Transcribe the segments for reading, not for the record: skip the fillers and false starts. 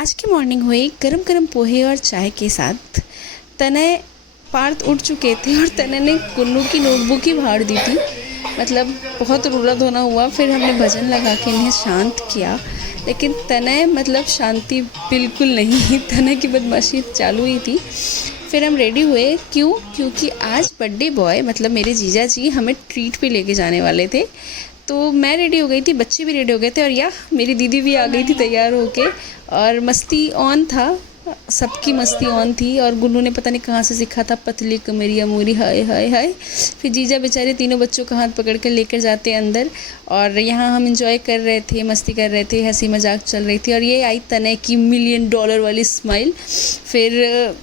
आज की मॉर्निंग हुई गरम गरम पोहे और चाय के साथ। तनय पार्थ उठ चुके थे और तनय ने कुन्नू की नोटबुक ही फाड़ दी थी। मतलब बहुत रोना धोना हुआ। फिर हमने भजन लगा के इन्हें शांत किया, लेकिन तनय मतलब शांति बिल्कुल नहीं। तनय की बदमाशी चालू ही थी। फिर हम रेडी हुए। क्योंकि आज बर्थडे बॉय मतलब मेरे जीजा जी हमें ट्रीट पे लेके जाने वाले थे। तो मैं रेडी हो गई थी, बच्चे भी रेडी हो गए थे और या मेरी दीदी भी आ गई थी तैयार होके। और मस्ती ऑन था, सबकी मस्ती ऑन थी। और गुन्नू ने पता नहीं कहाँ से सीखा था पतली कमरिया मोरी हाय हाय हाय। फिर जीजा बेचारे तीनों बच्चों का हाथ पकड़ कर लेकर जाते अंदर। और यहाँ हम इंजॉय कर रहे थे, मस्ती कर रहे थे, हंसी मजाक चल रही थी। और ये आई तनय की $1,000,000 वाली स्माइल। फिर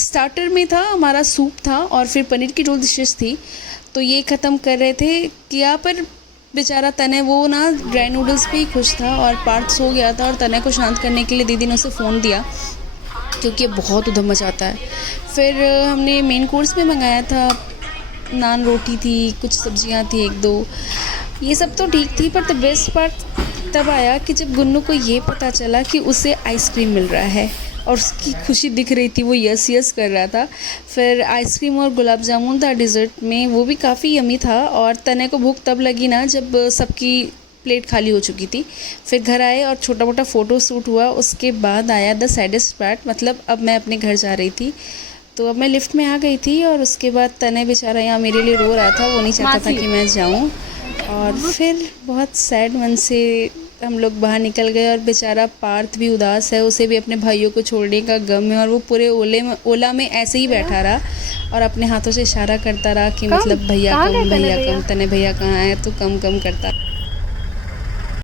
स्टार्टर में था हमारा सूप था और फिर पनीर की रोल डिशेस थी। तो ये ख़त्म कर रहे थे क्या, पर बेचारा तनय वो ना ड्राई नूडल्स पे ही खुश था और पार्थ सो गया था। और तनय को शांत करने के लिए दीदी ने उसे फ़ोन दिया क्योंकि ये बहुत उधम मचाता है। फिर हमने मेन कोर्स में मंगाया था, नान रोटी थी, कुछ सब्जियां थी एक दो, ये सब तो ठीक थी। पर द बेस्ट पार्ट तब आया कि जब गुन्नू को ये पता चला कि उसे आइसक्रीम मिल रहा है और उसकी खुशी दिख रही थी, वो यस यस कर रहा था। फिर आइसक्रीम और गुलाब जामुन था डिज़र्ट में, वो भी काफ़ी यमी था। और तनय को भूख तब लगी ना जब सबकी प्लेट खाली हो चुकी थी। फिर घर आए और छोटा मोटा फ़ोटो शूट हुआ। उसके बाद आया द सैडेस्ट पार्ट, मतलब अब मैं अपने घर जा रही थी। तो अब मैं लिफ्ट में आ गई थी और उसके बाद तनय बेचारा यहाँ मेरे लिए रो रहा था, वो नहीं चाहता था कि मैं जाऊँ। और फिर बहुत सैड मन से हम लोग बाहर निकल गए। और बेचारा पार्थ भी उदास है, उसे भी अपने भाइयों को छोड़ने का गम है। और वो पूरे ओला में ऐसे ही बैठा रहा और अपने हाथों से इशारा करता रहा कि मतलब भैया कम, तने भैया कहाँ है, तो कम करता।